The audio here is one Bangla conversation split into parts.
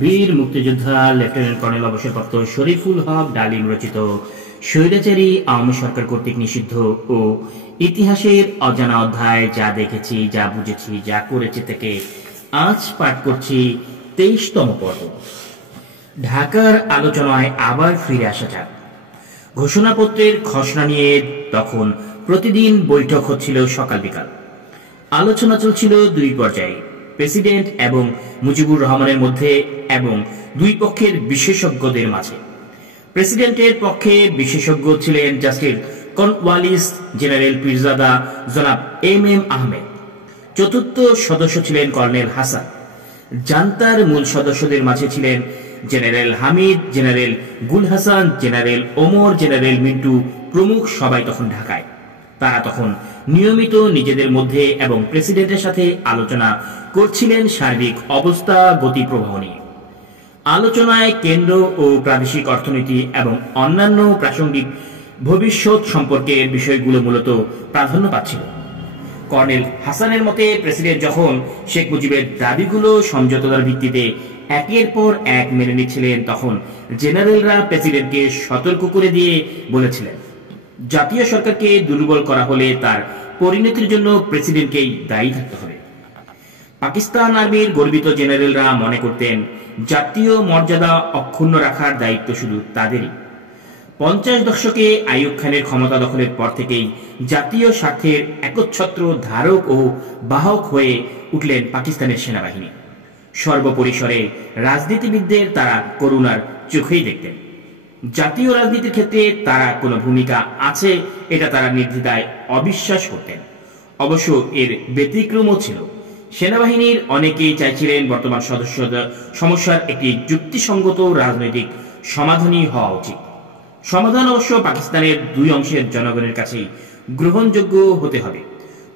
বীর মুক্তিযোদ্ধা লেফটেন্যান্ট কর্নেল অবসরপ্রাপ্ত শরীফুল হক ডালিম রচিত স্বৈরাচারী আওয়ামী সরকার কর্তৃক নিষিদ্ধ ও ইতিহাসের অজানা অধ্যায়, যা দেখেছি, যা বুঝেছি, যা করেছি থেকে আজ পাঠ করছি 23তম পর্ব। ঢাকার আলোচনায় আবার ফিরে আসা যাক। ঘোষণাপত্রের খসড়া নিয়ে তখন প্রতিদিন বৈঠক হচ্ছিল সকাল বিকাল। আলোচনা চলছিল দুই পর্যায়ে, প্রেসিডেন্ট এবং মুজিবুর রহমানের মধ্যে এবং দুই পক্ষের বিশেষজ্ঞদের মাঝে। প্রেসিডেন্টের পক্ষে বিশেষজ্ঞ ছিলেন জাস্টিস কর্নওয়ালিস, জেনারেল পীরজাদা, জনাব এম এম আহমেদ। চতুর্থ সদস্য ছিলেন কর্নেল হাসান। জান্তার মূল সদস্যদের মাঝে ছিলেন জেনারেল হামিদ, জেনারেল গুল হাসান, জেনারেল ওমর, জেনারেল মিন্টু প্রমুখ। সবাই তখন ঢাকায়। তারা তখন নিয়মিত নিজেদের মধ্যে এবং প্রেসিডেন্টের সাথে আলোচনা করছিলেন সার্বিক অবস্থা, গতি, প্রবাহ নিয়ে। আলোচনায় কেন্দ্র ও প্রাদেশিক অর্থনীতি এবং অন্যান্য প্রাসঙ্গিক ভবিষ্যৎ সম্পর্কের বিষয়গুলো মূলত প্রাধান্য পাচ্ছিল। কর্নেল হাসানের মতে, প্রেসিডেন্ট যখন শেখ মুজিবের দাবিগুলো সমঝোতার ভিত্তিতে একের পর এক মেনে নিচ্ছিলেন, তখন জেনারেলরা প্রেসিডেন্টকে সতর্ক করে দিয়ে বলেছিলেন, জাতীয় সরকারকে দুর্বল করা হলে তার পরিণতির জন্য প্রেসিডেন্টকেই দায়ী থাকতে হবে। পাকিস্তান আর্মির গর্বিত জেনারেলরা মনে করতেন, জাতীয় মর্যাদা অক্ষুণ্ণ রাখার দায়িত্ব শুধু তাদেরই। 50 দশকে আইয়ুব খানের ক্ষমতা দখলের পর থেকেই জাতীয় স্বার্থের একচ্ছত্র ধারক ও বাহক হয়ে উঠলেন পাকিস্তানের সেনাবাহিনী। সর্বপরিসরে রাজনীতিবিদদের তারা করুণার চোখেই দেখতেন। জাতীয় রাজনীতির ক্ষেত্রে তারা কোনো ভূমিকা আছে এটা তারা নির্দ্বিধায় অবিশ্বাস করতেন। অবশ্য এর ব্যতিক্রমও ছিল। সেনাবাহিনীর অনেকেই চাইছিলেন বর্তমান সমস্যার একটি যুক্তিসঙ্গত রাজনৈতিক সমাধানই হওয়া উচিত। সমাধান অবশ্য পাকিস্তানের দুই অংশের জনগণের কাছেই গ্রহণযোগ্য হতে হবে।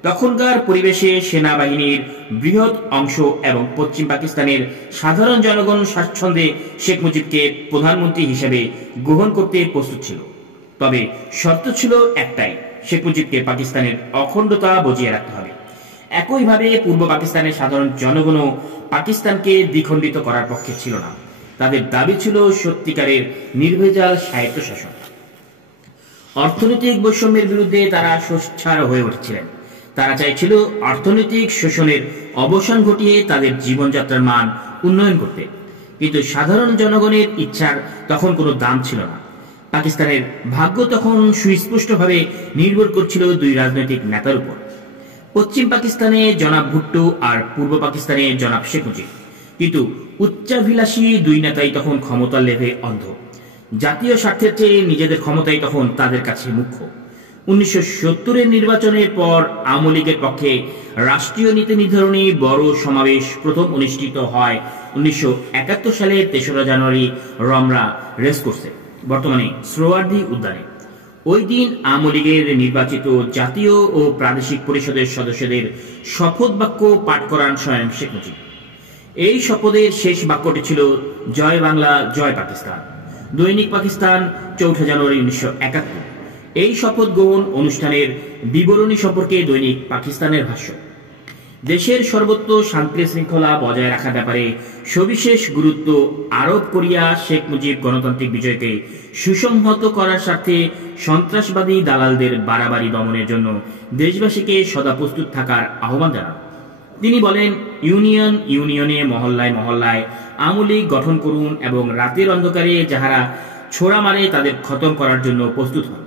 তখনকার পরিবেশে সেনাবাহিনীর বৃহৎ অংশ এবং পশ্চিম পাকিস্তানের সাধারণ জনগণ স্বাচ্ছন্দ্যে শেখ মুজিবকে প্রধানমন্ত্রী হিসেবে গ্রহণ করতে প্রস্তুত ছিল। তবে শর্ত ছিল একটাই, শেখ মুজিবকে পাকিস্তানের অখণ্ডতা বজিয়ে রাখতে হবে। একইভাবে পূর্ব পাকিস্তানের সাধারণ জনগণও পাকিস্তানকে দ্বিখণ্ডিত করার পক্ষে ছিল না। তাদের দাবি ছিল সত্যিকারের নির্ভেজাল স্বায়ত্তশাসন। অর্থনৈতিক বৈষম্যের বিরুদ্ধে তারা সোচ্চার হয়ে উঠেছিলেন। তারা চাইছিল অর্থনৈতিক শোষণের অবসান ঘটিয়ে তাদের জীবনযাত্রার মান উন্নয়ন করতে। কিন্তু সাধারণ জনগণের ইচ্ছার তখন কোনো দাম ছিল না। পাকিস্তানের ভাগ্য তখন সুস্পষ্টভাবে নির্ভর করছিল দুই রাজনৈতিক নেতার উপর, পশ্চিম পাকিস্তানে জনাব ভুট্টো আর পূর্ব পাকিস্তানে জনাব শেখ মুজিব। কিন্তু উচ্চাভিলাষী দুই নেতাই তখন ক্ষমতার লেভে অন্ধ। জাতীয় স্বার্থের চেয়ে নিজেদের ক্ষমতাই তখন তাদের কাছে মুখ্য। 1970-এর নির্বাচনের পর আওয়ামী লীগের পক্ষে রাষ্ট্রীয় নীতি নির্ধারণী বড় সমাবেশ প্রথম অনুষ্ঠিত হয় 1971 সালের 3রা জানুয়ারি রমনা রেসকোর্সে, বর্তমানে সোহরাওয়ার্দী উদ্যানে। ওই দিন আওয়ামী লীগের নির্বাচিত জাতীয় ও প্রাদেশিক পরিষদের সদস্যদের শপথ বাক্য পাঠ করান স্বয়ং শেখ মুজিব। এই শপথের শেষ বাক্যটি ছিল, জয় বাংলা, জয় পাকিস্তান। দৈনিক পাকিস্তান, 4 জানুয়ারি 1971। এই শপথ গ্রহণ অনুষ্ঠানের বিবরণী সম্পর্কে দৈনিক পাকিস্তানের ভাষ্য, দেশের সর্বত্র শান্তি শৃঙ্খলা বজায় রাখার ব্যাপারে সবিশেষ গুরুত্ব আরোপ করিয়া শেখ মুজিব গণতান্ত্রিক বিজয়কে সুসংহত করার স্বার্থে সন্ত্রাসবাদী দালালদের বাড়াবাড়ি দমনের জন্য দেশবাসীকে সদা প্রস্তুত থাকার আহ্বান জানান। তিনি বলেন, ইউনিয়নে মহল্লায় মহল্লায় আওয়ামী লীগ গঠন করুন এবং রাতের অন্ধকারে যাহারা ছোড়া মারে তাদের খতম করার জন্য প্রস্তুত হন।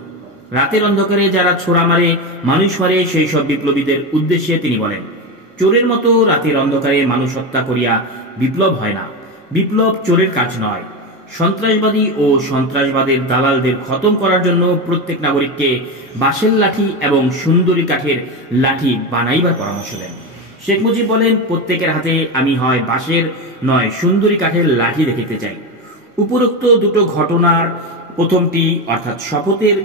রাতের অন্ধকারে যারা ছোড়া মারে, মানুষ মারে, সেই সব বিপ্লবীদের উদ্দেশ্যে তিনি বলেন, চোরের মতো রাতের অন্ধকারে মানুষ হত্যা করিয়া বিপ্লব হয় না। বিপ্লব চোরের কাজ নয়। সন্ত্রাসবাদী ও সন্ত্রাসবাদের দালালদের খতম করার জন্য প্রত্যেক নাগরিককে বাঁশের লাঠি এবং সুন্দরী কাঠের লাঠি বানাইবার পরামর্শ দেন। শেখ মুজিব বলেন, প্রত্যেকের হাতে আমি হয় বাঁশের নয় সুন্দরী কাঠের লাঠি দেখিতে চাই। উপরোক্ত দুটো ঘটনার প্রথমটি অর্থাৎ শপথের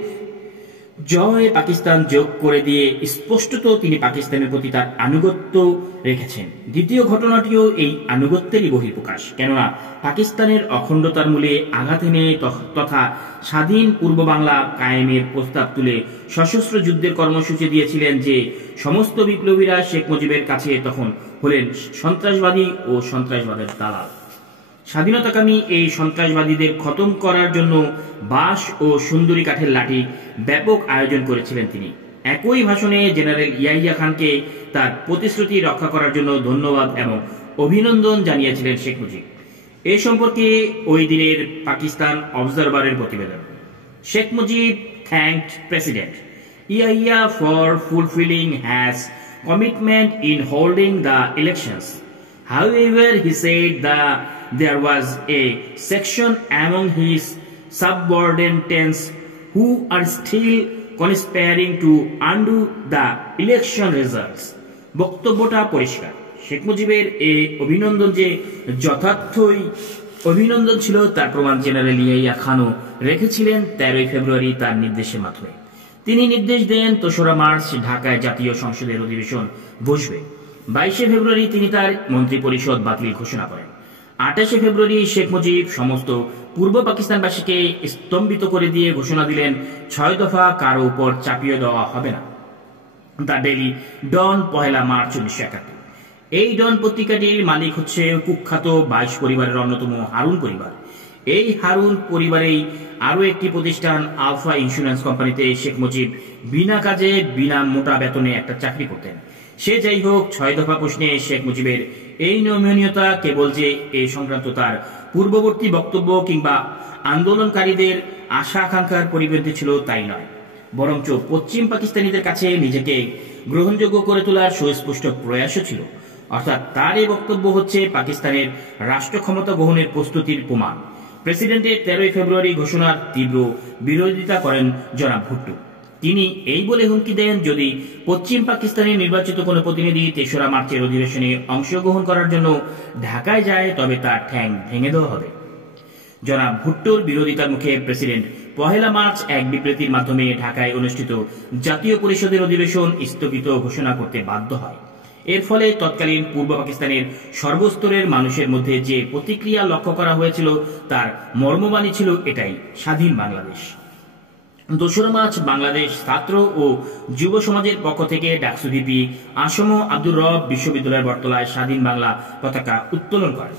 জয় পাকিস্তান যোগ করে দিয়ে স্পষ্টত তিনি পাকিস্তানের প্রতি তার আনুগত্য রেখেছেন। দ্বিতীয় ঘটনাটিও এই আনুগত্যেরই বহিঃপ্রকাশ। কেননা পাকিস্তানের অখণ্ডতার মূলে আঘাত এনে তথা স্বাধীন পূর্ব বাংলা কায়েমের প্রস্তাব তুলে সশস্ত্র যুদ্ধের কর্মসূচি দিয়েছিলেন যে সমস্ত বিপ্লবীরা শেখ মুজিবের কাছে তখন হলেন সন্ত্রাসবাদী ও সন্ত্রাসবাদের দালাল। স্বাধীনতাকামী এই সন্ত্রাসবাদীদের খতম করার জন্য বাঁশ ও সুন্দরী কাঠের লাঠি ব্যাপক আয়োজন করেছিলেন তিনি। একই ভাষণে জেনারেল ইয়াহিয়া খানকে তার প্রতিশ্রুতি রক্ষা করার জন্য ধন্যবাদ এবং অভিনন্দন জানিয়েছিলেন শেখ মুজিব। এ সম্পর্কে ওই দিনের পাকিস্তান অবজারভারের প্রতিবেদন। Sheikh Mujib thanked President Yahya for fulfilling his commitment in holding the elections. However, he said that there was a section among his subordinates who are still conspiring to undo the election results. বক্তব্যটা পরিষ্কার। শেখ মুজিবের এই অভিনন্দন যে যথার্থই অভিনন্দন ছিল তার প্রমাণ জেনারেল ইয়াহিয়া খানও রেখেছিলেন 13 ফেব্রুয়ারি তার নির্দেশের মাধ্যমে। তিনি নির্দেশ দেন 3রা মার্চ ঢাকায় জাতীয় সংসদের অধিবেশন বসবে। 22 ফেব্রুয়ারি তিনি তার মন্ত্রিপরিষদ বাতিল ঘোষণা করেন। 28 ফেব্রুয়ারি শেখ মুজিব সমস্ত পূর্ব পাকিস্তানবাসীকে স্তম্ভিত করে দিয়ে ঘোষণা দিলেন 6 দফা কারো উপর চাপিয়ে দেওয়া হবে না। The Daily Dawn 1 March 1971। এই ডন পত্রিকাটির মালিক হচ্ছে কুখ্যাত 22 পরিবারের অন্যতম হারুন পরিবার। এই হারুন পরিবারেই আরো একটি প্রতিষ্ঠান আলফা ইন্স্যুরেন্স কোম্পানিতে শেখ মুজিব বিনা কাজে বিনা মোটা বেতনে একটা চাকরি করতেন। সে যাই হোক, 6 দফা প্রশ্নে শেখ মুজিবের এই নমনীয়তা কেবল যে এই সংক্রান্ত তার পূর্ববর্তী বক্তব্য কিংবা আন্দোলনকারীদের আশা আকাঙ্ক্ষার পরিপন্থী ছিল তাই নয়, বরঞ্চ পশ্চিম পাকিস্তানিদের কাছে নিজেকে গ্রহণযোগ্য করে তোলার সুস্পষ্ট প্রয়াসও ছিল। অর্থাৎ তার এই বক্তব্য হচ্ছে পাকিস্তানের রাষ্ট্র ক্ষমতা গ্রহণের প্রস্তুতির প্রমাণ। প্রেসিডেন্টের 13 ফেব্রুয়ারি ঘোষণার তীব্র বিরোধিতা করেন জনাব ভুট্টো। তিনি এই বলে হুমকি দেন, যদি পশ্চিম পাকিস্তানের নির্বাচিত কোনো প্রতিনিধি 3রা মার্চের অধিবেশনে অংশগ্রহণ করার জন্য ঢাকায় যায় তবে তার ঠ্যাং ভেঙে দেওয়া হবে। জনাব ভুট্টোর বিরোধিতার মুখে প্রেসিডেন্ট 1 মার্চ এক বিবৃতির মাধ্যমে ঢাকায় অনুষ্ঠিত জাতীয় পরিষদের অধিবেশন স্থগিত ঘোষণা করতে বাধ্য হয়। এর ফলে তৎকালীন পূর্ব পাকিস্তানের সর্বস্তরের মানুষের মধ্যে যে প্রতিক্রিয়া লক্ষ্য করা হয়েছিল তার মর্মবাণী ছিল এটাই, স্বাধীন বাংলাদেশ। 2 মার্চ বাংলাদেশ ছাত্র ও যুব সমাজের পক্ষ থেকে ডাকসু ভিপি আসম আব্দুর রব বিশ্ববিদ্যালয়ের বটতলায় স্বাধীন বাংলা পতাকা উত্তোলন করেন।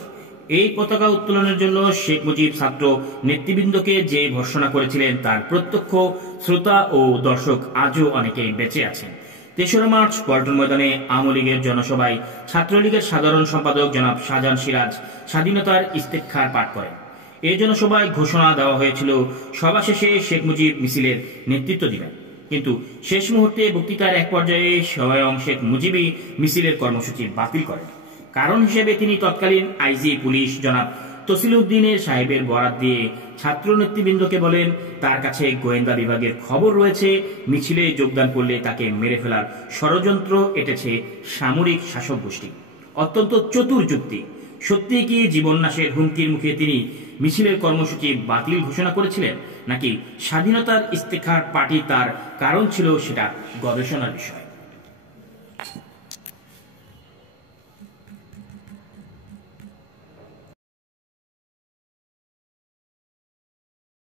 এই পতাকা উত্তোলনের জন্য শেখ মুজিব ছাত্র নেতৃবৃন্দকে যে ভর্ৎসনা করেছিলেন তার প্রত্যক্ষ শ্রোতা ও দর্শক আজও অনেকেই বেঁচে আছেন। 3 মার্চ পল্টন ময়দানে আওয়ামী লীগের জনসভায় ছাত্রলীগের সাধারণ সম্পাদক জনাব শাহজাহান সিরাজ স্বাধীনতার ইস্তেকখার পাঠ করেন। এই জনসভায় ঘোষণা দেওয়া হয়েছিল সভা শেষে শেখ মুজিব মিছিলের নেতৃত্ব দিবেন, কিন্তু শেষ মুহূর্তে বক্তৃতার এক পর্যায়ে স্বয়ং শেখ মুজিবই মিছিলের কর্মসূচি বাতিল করেন। কারণ হিসেবে তিনি তৎকালীন আইজি পুলিশ জনাব তসিলউদ্দিনের সাহেবের বরাত দিয়ে ছাত্র নেতৃবৃন্দকে বলেন, তার কাছে গোয়েন্দা বিভাগের খবর রয়েছে মিছিলে যোগদান করলে তাকে মেরে ফেলার ষড়যন্ত্র এঁটেছে সামরিক শাসক গোষ্ঠী। অত্যন্ত চতুর যুক্তি। সত্যি কি জীবননাশের হুমকির মুখে তিনি মিছিলের কর্মসূচি বাতিল ঘোষণা করেছিলেন, নাকি স্বাধীনতার ইস্তেখার পার্টি তার কারণ ছিল, সেটা গবেষণার বিষয়।